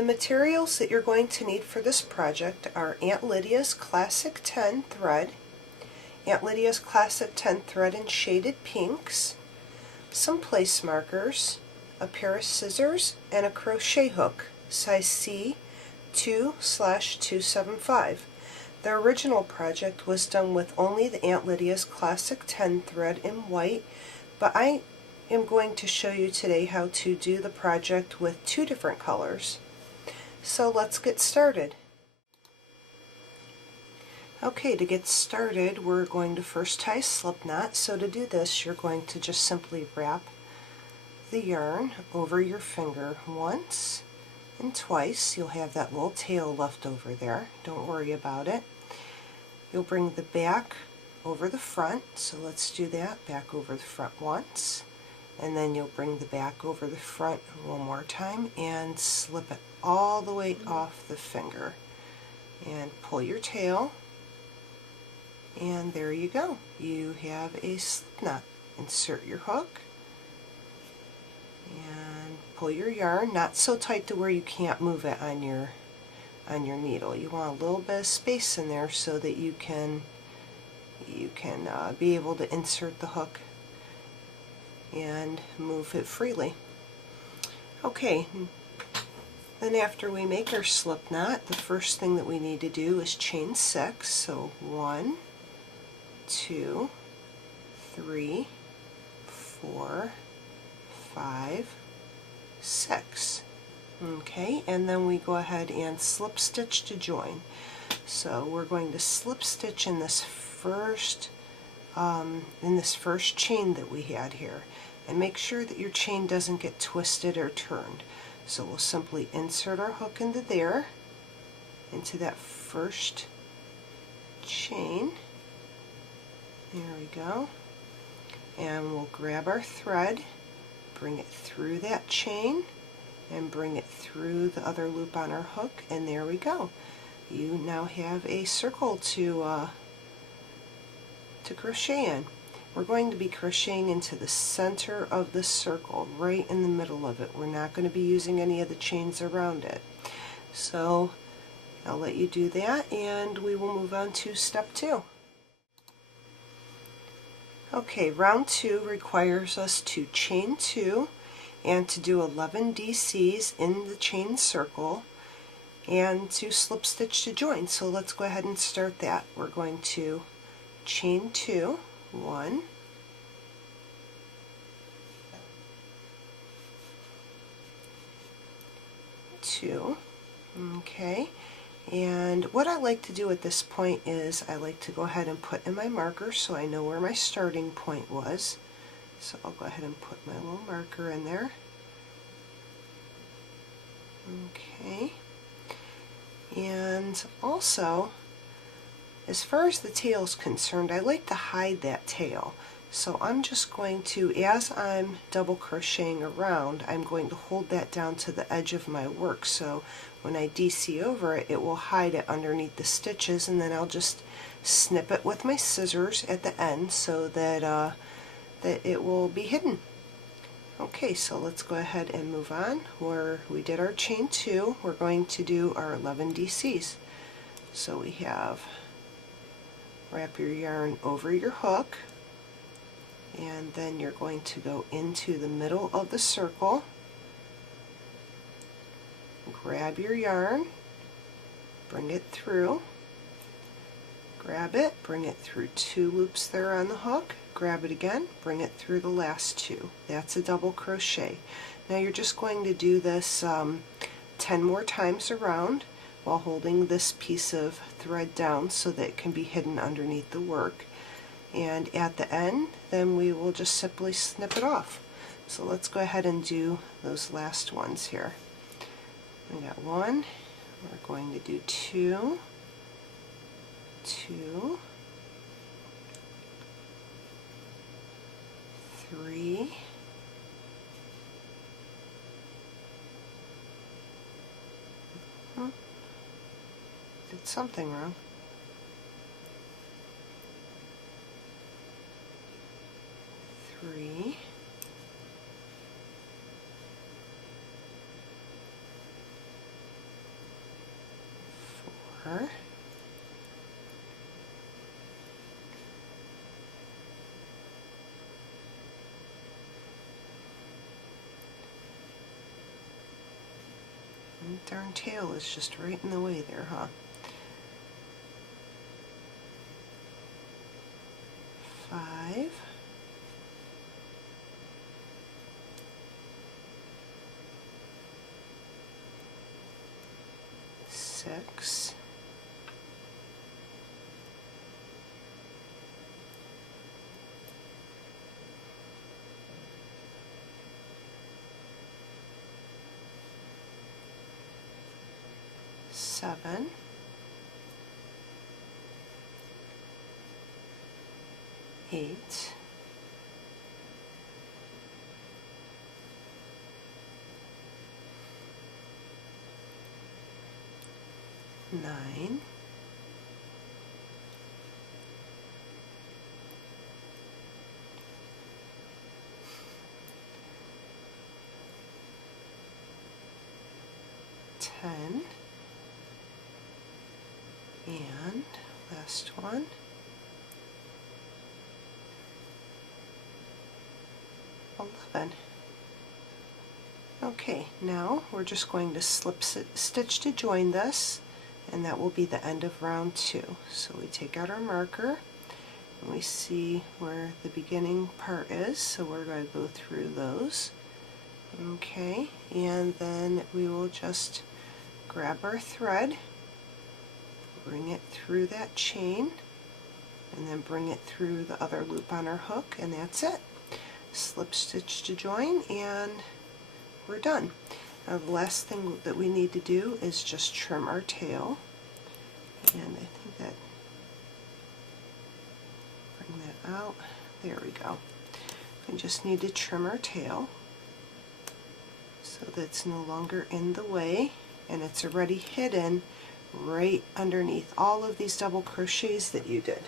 The materials that you're going to need for this project are Aunt Lydia's Classic 10 thread, Aunt Lydia's Classic 10 thread in shaded pinks, some place markers, a pair of scissors, and a crochet hook, size C 2/275. The original project was done with only the Aunt Lydia's Classic 10 thread in white, but I am going to show you today how to do the project with two different colors. So let's get started. Okay, to get started we're going to first tie a slip knot. So to do this you're going to just simply wrap the yarn over your finger once and twice. You'll have that little tail left over there. Don't worry about it. You'll bring the back over the front, so let's do that. Back over the front once, and then you'll bring the back over the front one more time and slip it all the way off the finger and pull your tail, and there you go. You have a slip knot. Insert your hook and pull your yarn, not so tight to where you can't move it on your needle. You want a little bit of space in there so that you can be able to insert the hook and move it freely. Okay, then after we make our slip knot, the first thing that we need to do is chain 6. So 1, 2, 3, 4, 5, 6. Okay, and then we go ahead and slip stitch to join. So we're going to slip stitch in this first chain that we had here, and make sure that your chain doesn't get twisted or turned. So we'll simply insert our hook into there, into that first chain. There we go. And we'll grab our thread, bring it through that chain, and bring it through the other loop on our hook, and there we go. You now have a circle to crochet in. We're going to be crocheting into the center of the circle, right in the middle of it. We're not going to be using any of the chains around it. So I'll let you do that, and we will move on to step 2. Okay, round 2 requires us to chain 2 and to do 11 DCs in the chain circle and to slip stitch to join. So let's go ahead and start that. We're going to chain 2, 1, 2, okay, and what I like to do at this point is I like to go ahead and put in my marker so I know where my starting point was. So I'll go ahead and put my little marker in there. Okay, and also as far as the tail is concerned, I like to hide that tail. So I'm just going to, as I'm double crocheting around, I'm going to hold that down to the edge of my work, so when I DC over it, it will hide it underneath the stitches, and then I'll just snip it with my scissors at the end so that that it will be hidden. Okay, so let's go ahead and move on. Where we did our chain 2, we're going to do our 11 DCs. So we have wrap your yarn over your hook, and then you're going to go into the middle of the circle, grab your yarn, bring it through, grab it, bring it through 2 loops there on the hook, grab it again, bring it through the last 2. That's a double crochet. Now you're just going to do this 10 more times around while holding this piece of thread down so that it can be hidden underneath the work. And at the end, then we will just simply snip it off. So let's go ahead and do those last ones here. We got 1, we're going to do 2, 2, 3, did something wrong. 3, marker. And darn tail is just right in the way there, huh? 5, 6, 7, 8, 9, 10, and last one, 11. Okay, now we're just going to slip stitch to join this, and that will be the end of round 2. So we take out our marker and we see where the beginning part is, so we're going to go through those. Okay, and then we will just grab our thread, bring it through that chain, and then bring it through the other loop on our hook, and that's it. Slip stitch to join, and we're done. Now the last thing that we need to do is just trim our tail, and I think that, bring that out, there we go. We just need to trim our tail so that it's no longer in the way, and it's already hidden right underneath all of these double crochets that you did.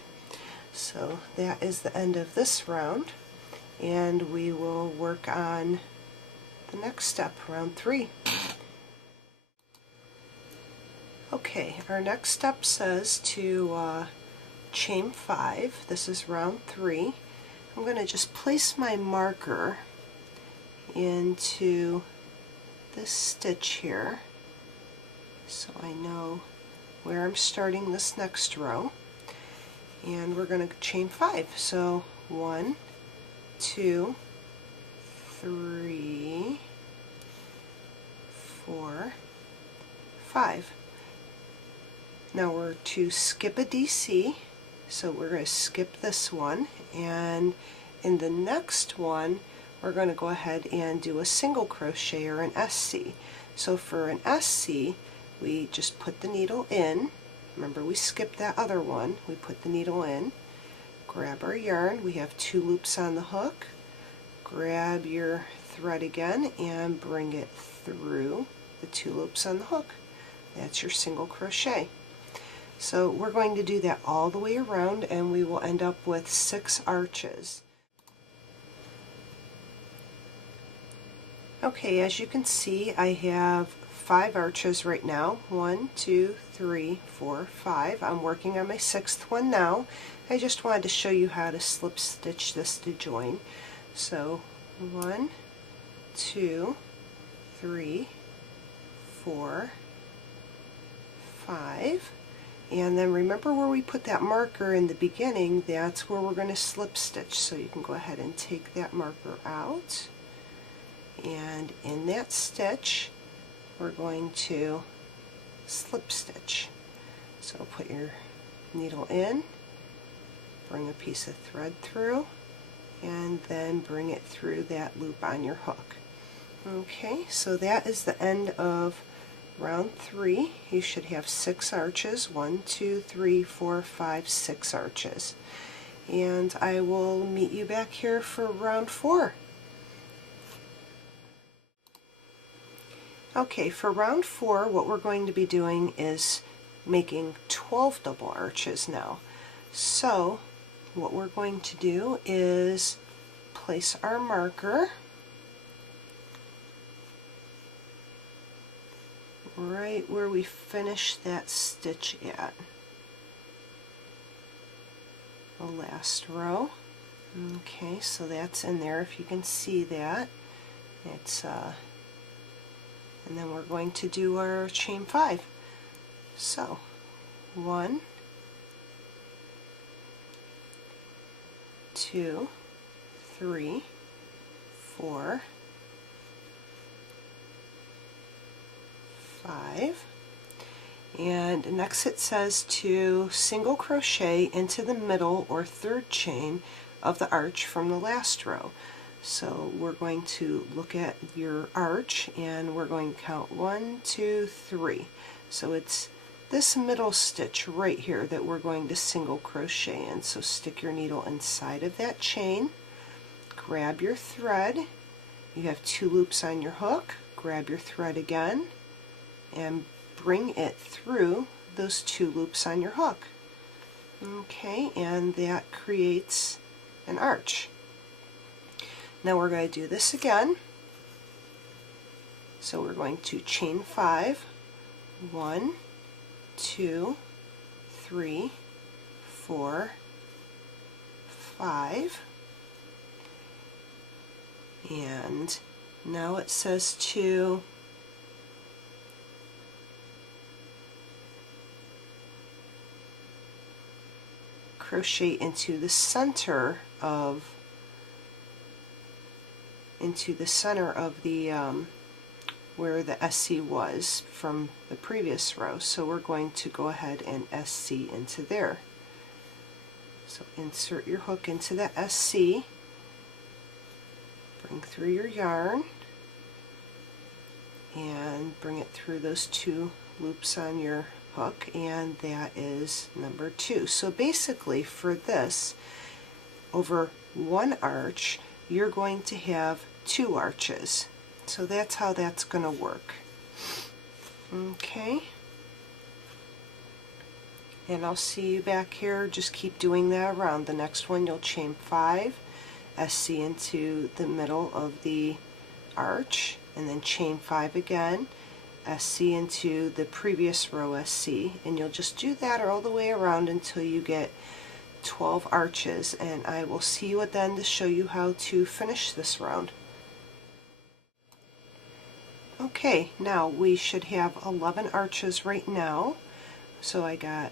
So that is the end of this round, and we will work on the next step, round 3. Okay, our next step says to chain 5. This is round 3. I'm going to just place my marker into this stitch here so I know where I'm starting this next row, and we're going to chain 5. So 1, 2, 3, 4, 5. Now we're to skip a DC, so we're going to skip this one, and in the next one we're going to go ahead and do a single crochet or an SC. So for an SC, we just put the needle in. Remember, we skipped that other one. We put the needle in, grab our yarn, we have 2 loops on the hook, grab your thread again and bring it through the 2 loops on the hook. That's your single crochet. So we're going to do that all the way around, and we will end up with 6 arches. Okay, as you can see, I have 5 arches right now. 1, 2, 3, 4, 5. I'm working on my 6th one now. I just wanted to show you how to slip stitch this to join. So 1, 2, 3, 4, 5. And then remember where we put that marker in the beginning, that's where we're going to slip stitch. So you can go ahead and take that marker out, and in that stitch we're going to slip stitch. So put your needle in, bring a piece of thread through, and then bring it through that loop on your hook. Okay, so that is the end of round 3. You should have 6 arches. 1, 2, 3, 4, 5, 6 arches. And I will meet you back here for round 4. Okay, for round 4, what we're going to be doing is making 12 double arches now. So what we're going to do is place our marker right where we finished that stitch at, the last row. Okay, so that's in there if you can see that. It's and then we're going to do our chain 5. So 1, 2, 3, 4, 5, and next it says to single crochet into the middle or third chain of the arch from the last row. So we're going to look at your arch and we're going to count 1, 2, 3. So it's this middle stitch right here that we're going to single crochet in. So stick your needle inside of that chain, grab your thread, you have 2 loops on your hook, grab your thread again and bring it through those 2 loops on your hook. Okay, and that creates an arch. Now we're going to do this again. So we're going to chain 5, 1, 2, 3, 4, 5, and now it says to crochet into the center of the where the SC was from the previous row. So we're going to go ahead and SC into there. So insert your hook into the SC, bring through your yarn, and bring it through those 2 loops on your hook, and that is number 2. So basically for this, over one arch, you're going to have 2 arches. So that's how that's going to work. Okay. And I'll see you back here. Just keep doing that around. The next one you'll chain 5, SC into the middle of the arch, and then chain 5 again, SC into the previous row SC, and you'll just do that all the way around until you get 12 arches, and I will see you at the end to show you how to finish this round. Okay, now we should have 11 arches right now. So I got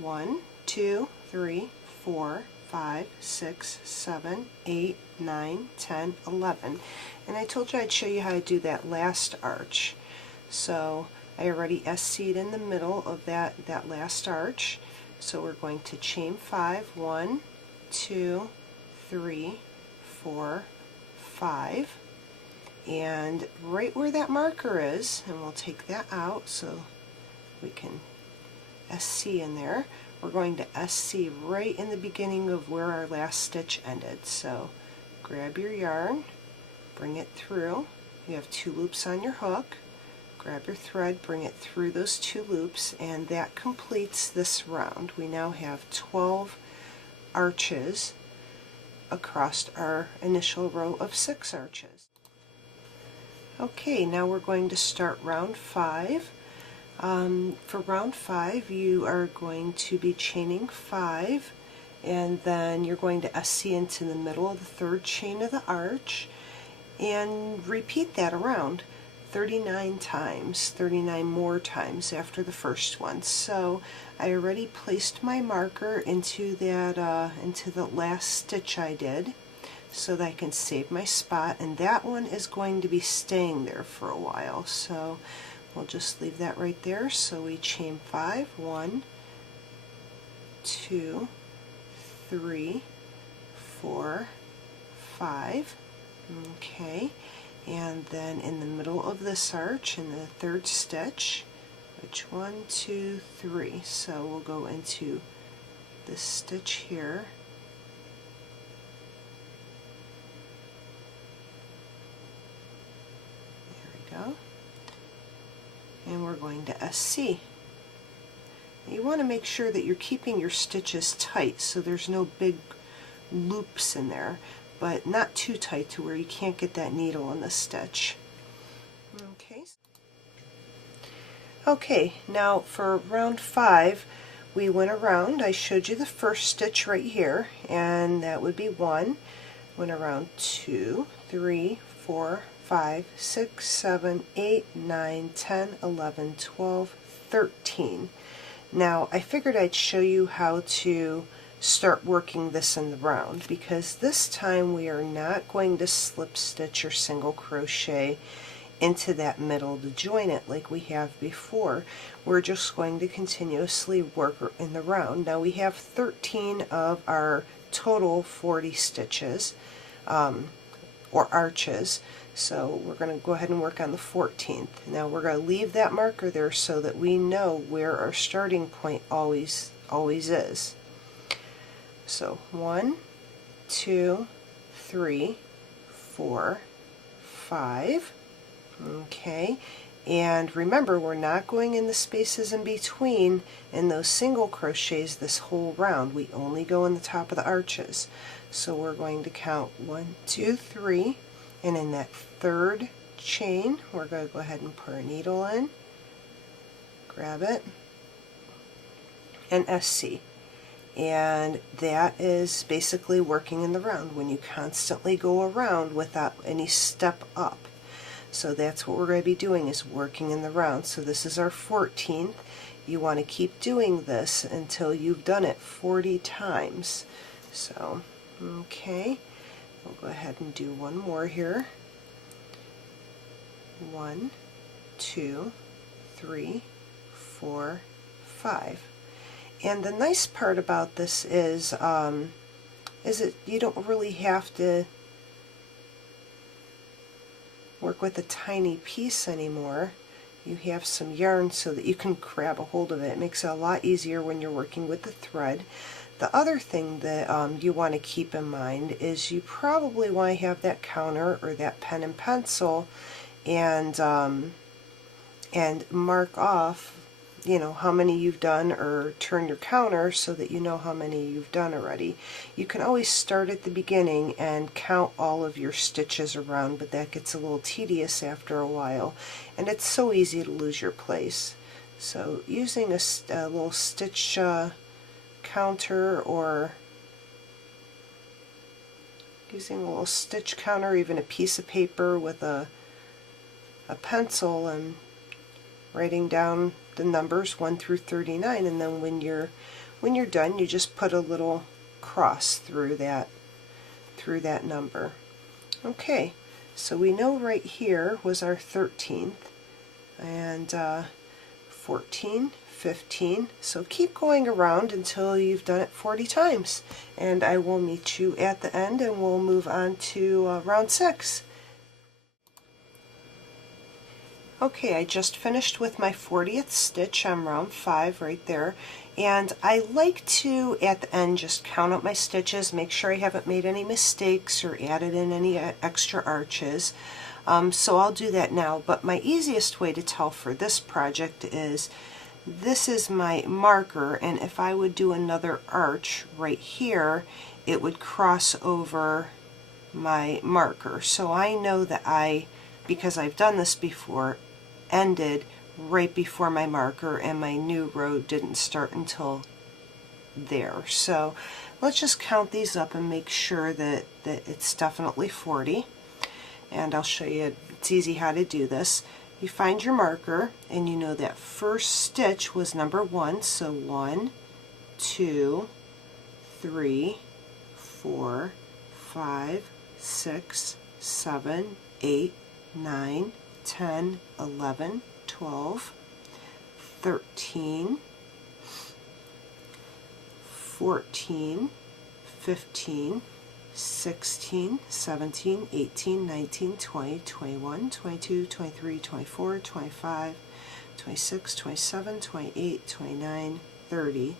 1, 2, 3, 4, 5, 6, 7, 8, 9, 10, 11. And I told you I'd show you how to do that last arch. So I already SC'd in the middle of that last arch. So we're going to chain 5, 1, 2, 3, 4, 5. And right where that marker is, and we'll take that out so we can SC in there, we're going to SC right in the beginning of where our last stitch ended. So grab your yarn, bring it through, you have 2 loops on your hook, grab your thread, bring it through those 2 loops, and that completes this round. We now have 12 arches across our initial row of 6 arches. Okay, now we're going to start round 5. For round 5 you are going to be chaining 5, and then you're going to SC into the middle of the 3rd chain of the arch, and repeat that around 39 times, 39 more times after the first one. So I already placed my marker into that into the last stitch I did, so that I can save my spot, and that one is going to be staying there for a while, so we'll just leave that right there. So we chain 5, 1, 2, 3, 4, 5. Okay, and then in the middle of this arch, in the 3rd stitch, which 1, 2, 3. So we'll go into this stitch here. Go. And we're going to SC. You want to make sure that you're keeping your stitches tight so there's no big loops in there, but not too tight to where you can't get that needle in the stitch. Okay. Okay, now for round 5, we went around. I showed you the first stitch right here, and that would be 1. Went around 2, 3, 4, 5, 6, 7, 8, 9, 10, 11, 12, 13. Now I figured I'd show you how to start working this in the round, because this time we are not going to slip stitch or single crochet into that middle to join it like we have before. We're just going to continuously work in the round. Now we have 13 of our total 40 stitches or arches, so we're going to go ahead and work on the 14th. Now we're going to leave that marker there so that we know where our starting point always is. So 1, 2, 3, 4, 5. Okay, and remember, we're not going in the spaces in between in those single crochets this whole round. We only go in the top of the arches. So we're going to count 1, 2, 3, and in that third chain we're going to go ahead and put a needle in, grab it, and SC. And that is basically working in the round, when you constantly go around without any step up. So that's what we're going to be doing, is working in the round. So this is our 14th. You want to keep doing this until you've done it 40 times. So, okay, we'll go ahead and do one more here. 1, 2, 3, 4, 5. And the nice part about this is that you don't really have to work with a tiny piece anymore. You have some yarn so that you can grab a hold of it. It makes it a lot easier when you're working with the thread. The other thing that you want to keep in mind is you probably want to have that counter or that pen and pencil and mark off, you know, how many you've done, or turn your counter so that you know how many you've done already. You can always start at the beginning and count all of your stitches around, but that gets a little tedious after a while, and it's so easy to lose your place. So using a little stitch counter, or using a little stitch counter, even a piece of paper with a pencil, and writing down the numbers 1 through 39, and then when you're done, you just put a little cross through that number. Okay, so we know right here was our 13th, and 14, 15. So keep going around until you've done it 40 times, and I will meet you at the end, and we'll move on to round 6. Okay, I just finished with my 40th stitch on round 5 right there, and I like to, at the end, just count up my stitches, make sure I haven't made any mistakes or added in any extra arches. So I'll do that now, but my easiest way to tell for this project is, this is my marker, and if I would do another arch right here, it would cross over my marker. So I know that because I've done this before, ended right before my marker, and my new row didn't start until there. So let's just count these up and make sure that it's definitely 40. And I'll show you, it's easy how to do this. You find your marker, and you know that first stitch was number 1, so 1, 2, 3, 4, 5, 6, 7, 8, 9, 10, 11, 12, 13, 14, 15, 16, 17, 18, 19, 20, 21, 22, 23, 24, 25, 26, 27, 28, 29, 30,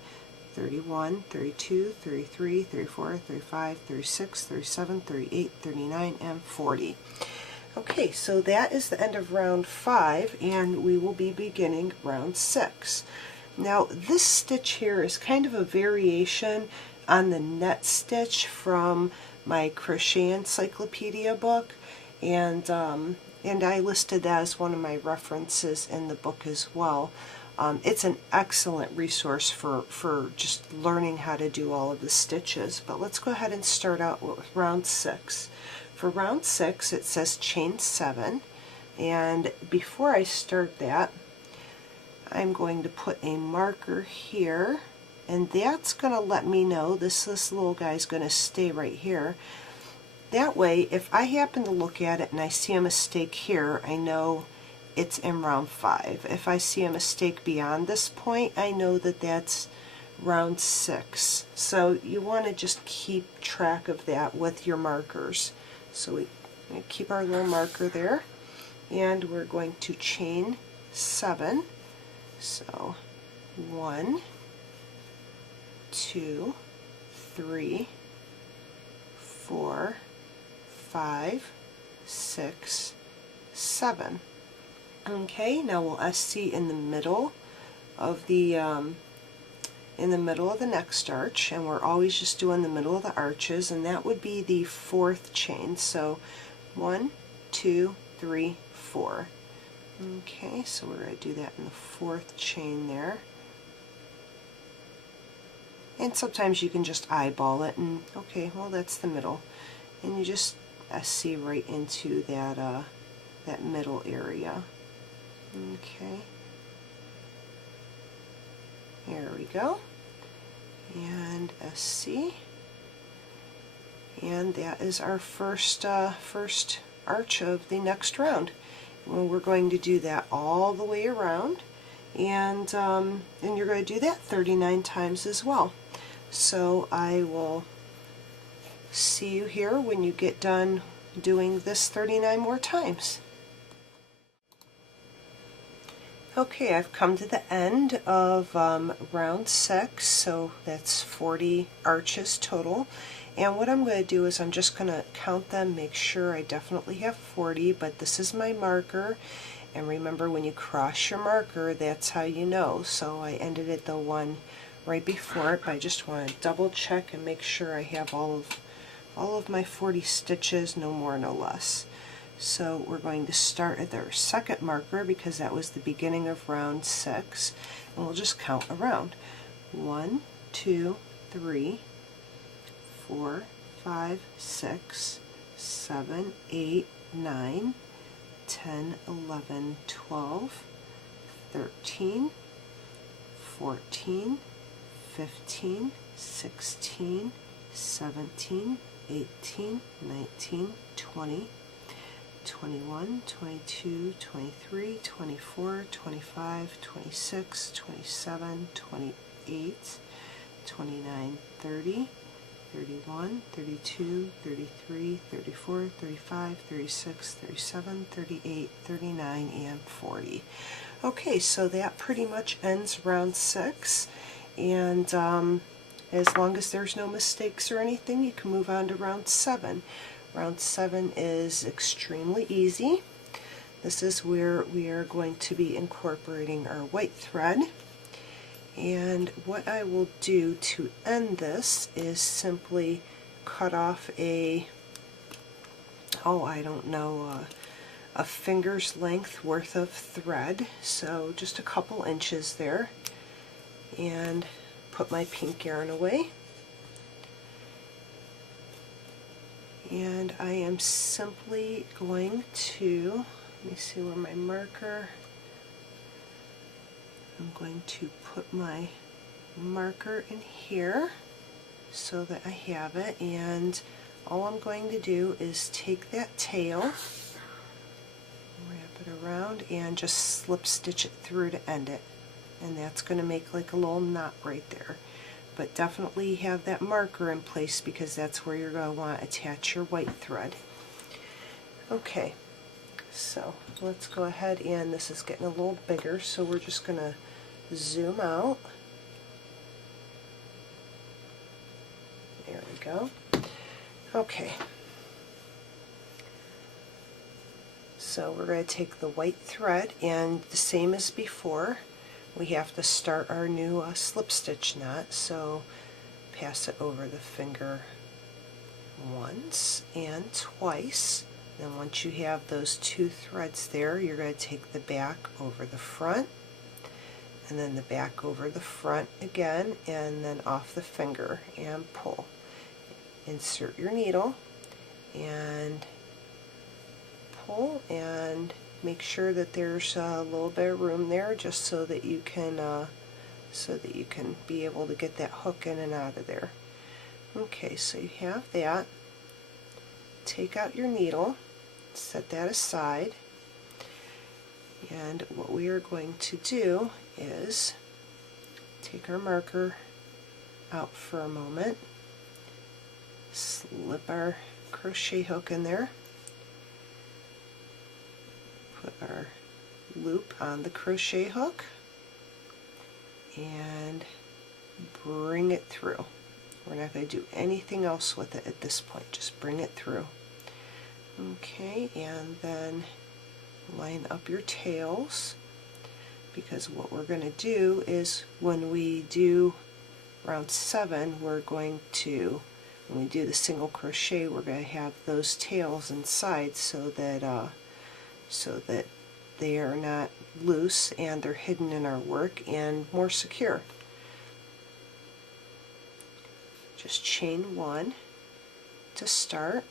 31, 32, 33, 34, 35, 36, 37, 38, 39, and 40. Okay, so that is the end of round 5, and we will be beginning round 6. Now this stitch here is kind of a variation on the net stitch from my Crochet Encyclopedia book, and and I listed that as one of my references in the book as well. It's an excellent resource for just learning how to do all of the stitches. But let's go ahead and start out with round 6. For round 6 it says chain 7, and before I start that I'm going to put a marker here, and that's going to let me know this little guy's going to stay right here. That way if I happen to look at it and I see a mistake here, I know it's in round 5. If I see a mistake beyond this point, I know that that's round 6. So you want to just keep track of that with your markers. So we keep our little marker there, and we're going to chain 7. So 1, 2, 3, 4, 5, 6, 7. Okay, now we'll SC in the middle of the next arch, and we're always just doing the middle of the arches, and that would be the 4th chain. So 1, 2, 3, 4. Okay, so we're going to do that in the 4th chain there. And sometimes you can just eyeball it and, okay, well that's the middle. And you just SC right into that middle area. Okay, there we go, and SC, and that is our first arch of the next round. Well, we're going to do that all the way around, and you're going to do that 39 times as well. So I will see you here when you get done doing this 39 more times. Okay, I've come to the end of round 6, so that's 40 arches total. And what I'm going to do is I'm just going to count them, make sure I definitely have 40, but this is my marker. And remember, when you cross your marker, that's how you know. So I ended at the one right before it, but I just want to double check and make sure I have all of my 40 stitches, no more, no less. So we're going to start at our second marker because that was the beginning of round 6, and we'll just count around. 1, 2, 3, 4, 5, 6, 7, 8, 9, 10, 11, 12, 13, 14, 15, 16, 17, 18, 19, 20, 21, 22, 23, 24, 25, 26, 27, 28, 29, 30, 31, 32, 33, 34, 35, 36, 37, 38, 39, and 40. Okay, so that pretty much ends round 6, and as long as there's no mistakes or anything, you can move on to round 7. Round 7 is extremely easy. This is where we are going to be incorporating our white thread. And what I will do to end this is simply cut off a finger's length worth of thread, so just a couple inches there, and put my pink yarn away. And I am simply going to, let me see where my marker, I'm going to put my marker in here so that I have it, and all I'm going to do is take that tail, wrap it around, and just slip stitch it through to end it, and that's going to make like a little knot right there. But definitely have that marker in place because that's where you're going to want to attach your white thread. Okay, so let's go ahead, and this is getting a little bigger, so we're just going to zoom out. There we go. Okay, so we're going to take the white thread, and the same as before, we have to start our new slip stitch knot, so pass it over the finger once and twice, Then once you have those 2 threads there, you're going to take the back over the front, and then the back over the front again, and then off the finger and pull. Insert your needle and pull, and make sure that there's a little bit of room there just so that you can be able to get that hook in and out of there. Okay, so you have that. Take out your needle, set that aside, and what we are going to do is take our marker out for a moment, slip our crochet hook in there, put our loop on the crochet hook, and bring it through. We're not going to do anything else with it at this point, just bring it through. Okay, and then line up your tails, because what we're going to do is when we do round 7, we're going to, when we do the single crochet, we're going to have those tails inside so that they are not loose and they're hidden in our work and more secure. Just chain 1 to start,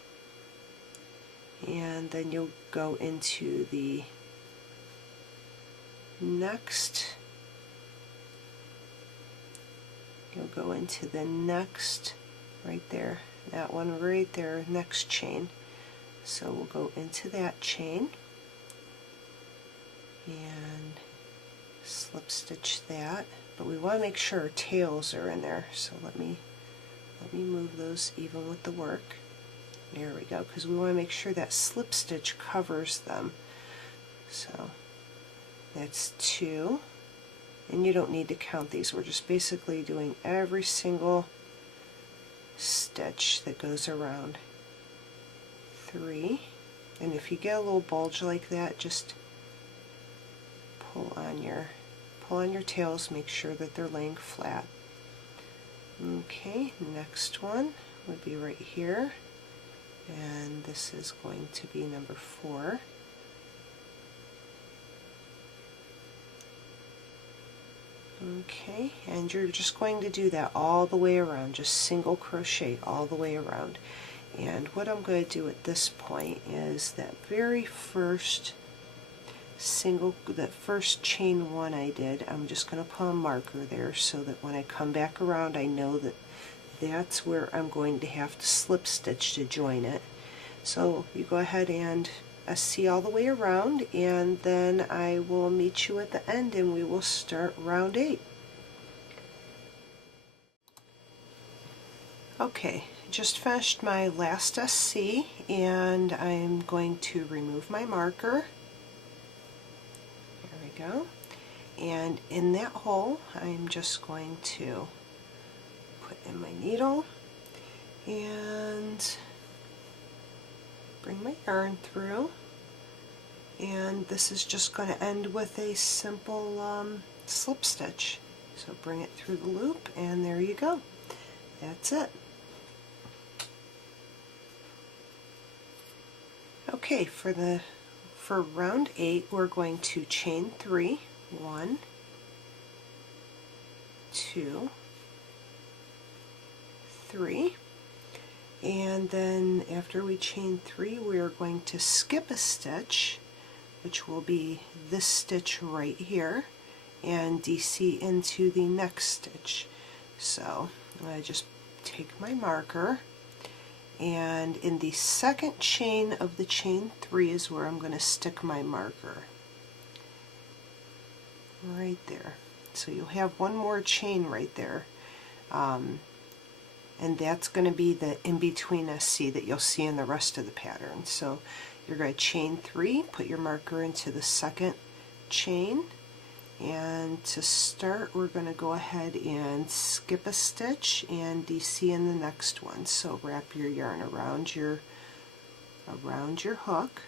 and then you'll go into the next, right there, that one right there, next chain. So we'll go into that chain and slip stitch that, but we want to make sure our tails are in there, so let me move those even with the work. There we go, because we want to make sure that slip stitch covers them. So that's 2, and you don't need to count these, we're just basically doing every single stitch that goes around. 3, and if you get a little bulge like that, just pull on your tails, make sure that they're laying flat. Okay, next one would be right here, and this is going to be number 4. Okay, and you're just going to do that all the way around, just single crochet all the way around. And what I'm going to do at this point is that very first chain 1 I did, I'm just going to put a marker there so that when I come back around I know that that's where I'm going to have to slip stitch to join it. So you go ahead and see all the way around, and then I will meet you at the end and we will start round 8. Okay, just finished my last SC, and I'm going to remove my marker. There we go. And in that hole I'm just going to put in my needle and bring my yarn through, and this is just going to end with a simple slip stitch. So bring it through the loop, and there you go. That's it. Okay, for round 8 we're going to chain 3, 1, 2, 3. And then after we chain 3, we are going to skip a stitch, which will be this stitch right here, and DC into the next stitch. So I just take my marker, and in the second chain of the chain 3 is where I'm going to stick my marker. Right there. So you'll have one more chain right there. And that's going to be the in-between SC that you'll see in the rest of the pattern. So you're going to chain 3, put your marker into the second chain, and to start we're going to go ahead and skip a stitch and DC in the next one. So wrap your yarn around your hook,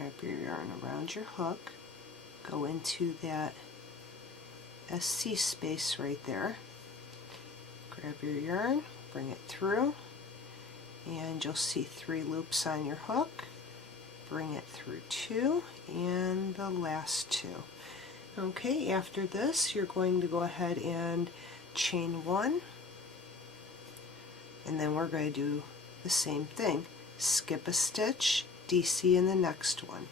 wrap your yarn around your hook, go into that SC space right there, grab your yarn, bring it through, and you'll see 3 loops on your hook. Bring it through 2 and the last 2. Okay, after this you're going to go ahead and chain 1, and then we're going to do the same thing. Skip a stitch, DC in the next one.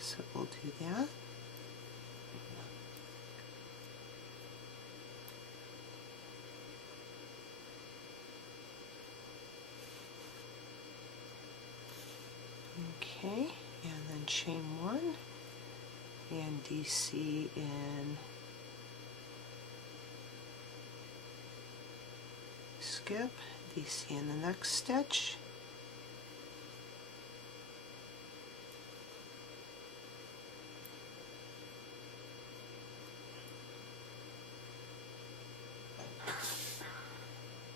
So we'll do that. Okay, and then chain 1 and DC in, skip, DC in the next stitch,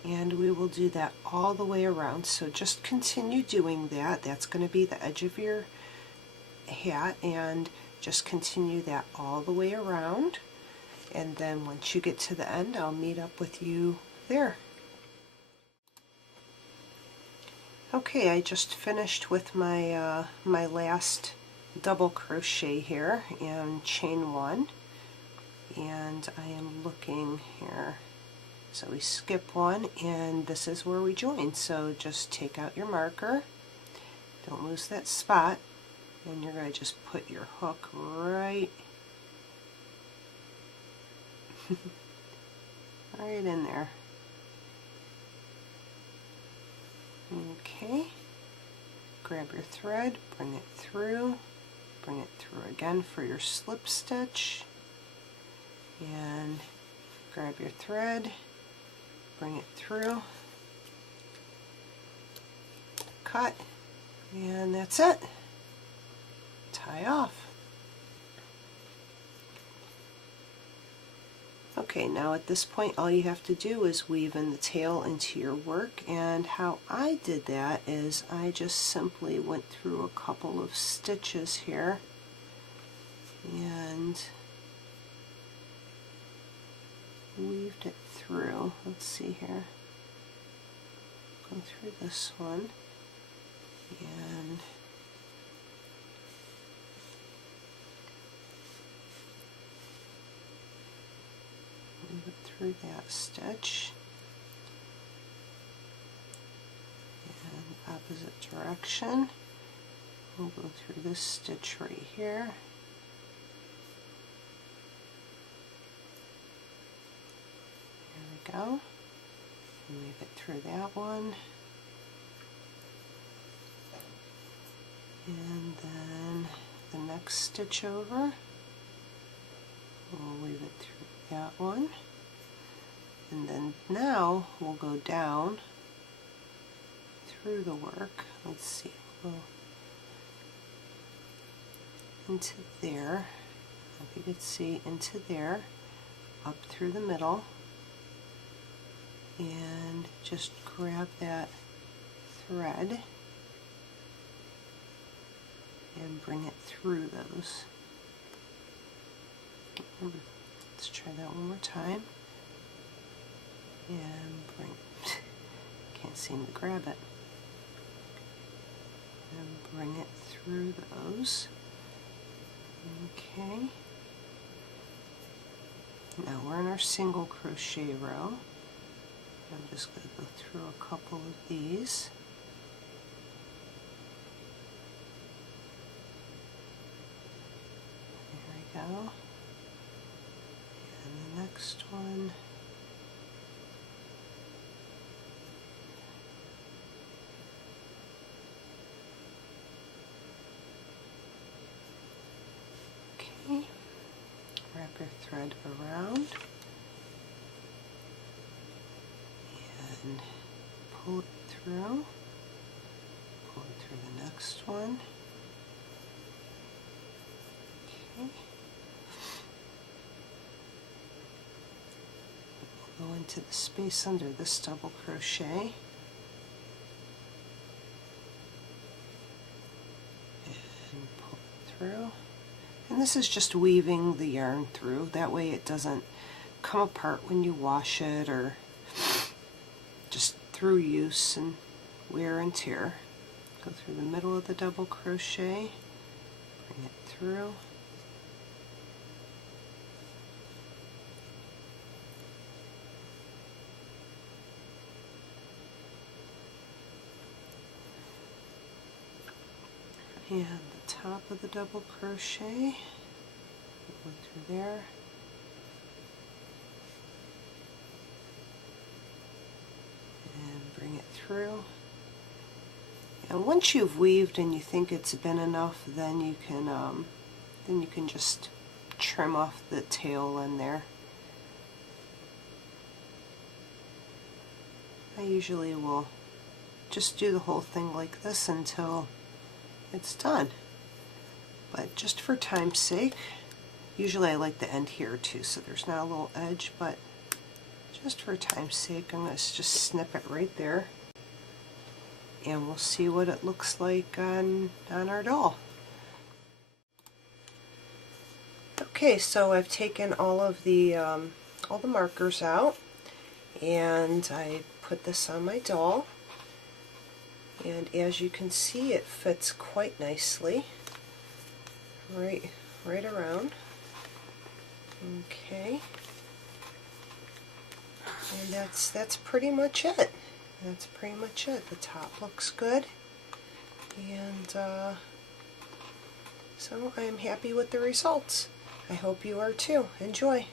and we will do that all the way around. So just continue doing that. That's going to be the edge of your hat, and just continue that all the way around, and then once you get to the end I'll meet up with you there. Okay, I just finished with my my last double crochet here and chain 1, and I am looking here. So we skip 1 and this is where we join. So just take out your marker, don't lose that spot, and you're going to just put your hook right right in there. Okay, grab your thread, bring it through again for your slip stitch, and grab your thread, bring it through, cut, and that's it. Tie off. Okay, now at this point all you have to do is weave in the tail into your work, and how I did that is I just simply went through a couple of stitches here and weaved it through. Let's see here. Go through this one and move it through that stitch, and opposite direction we'll go through this stitch right here, there we go, and weave it through that one, and then the next stitch over we'll weave it through that one, and then now we'll go down through the work. Let's see, we'll into there, if you could see, into there, up through the middle, and just grab that thread and bring it through those. Let's try that one more time. And bring, can't seem to grab it. And bring it through those. Okay. Now we're in our single crochet row. I'm just going to go through a couple of these. There we go. And the next one. Okay. Wrap your thread around and pull it through. Pull it through the next one. Okay. Go into the space under this double crochet and pull it through. And this is just weaving the yarn through, that way it doesn't come apart when you wash it or just through use, and wear and tear. Go through the middle of the double crochet, bring it through, and the top of the double crochet, go through there, and bring it through. And once you've weaved and you think it's been enough, then you can just trim off the tail in there. I usually will just do the whole thing like this until it's done. But just for time's sake, usually I like the end here too, so there's not a little edge, but just for time's sake, I'm going to just snip it right there. And we'll see what it looks like on our doll. Okay, so I've taken all the markers out, and I put this on my doll, and as you can see, it fits quite nicely right around. Okay, and that's pretty much it. That's pretty much it. The top looks good, and so I'm happy with the results. I hope you are too. Enjoy!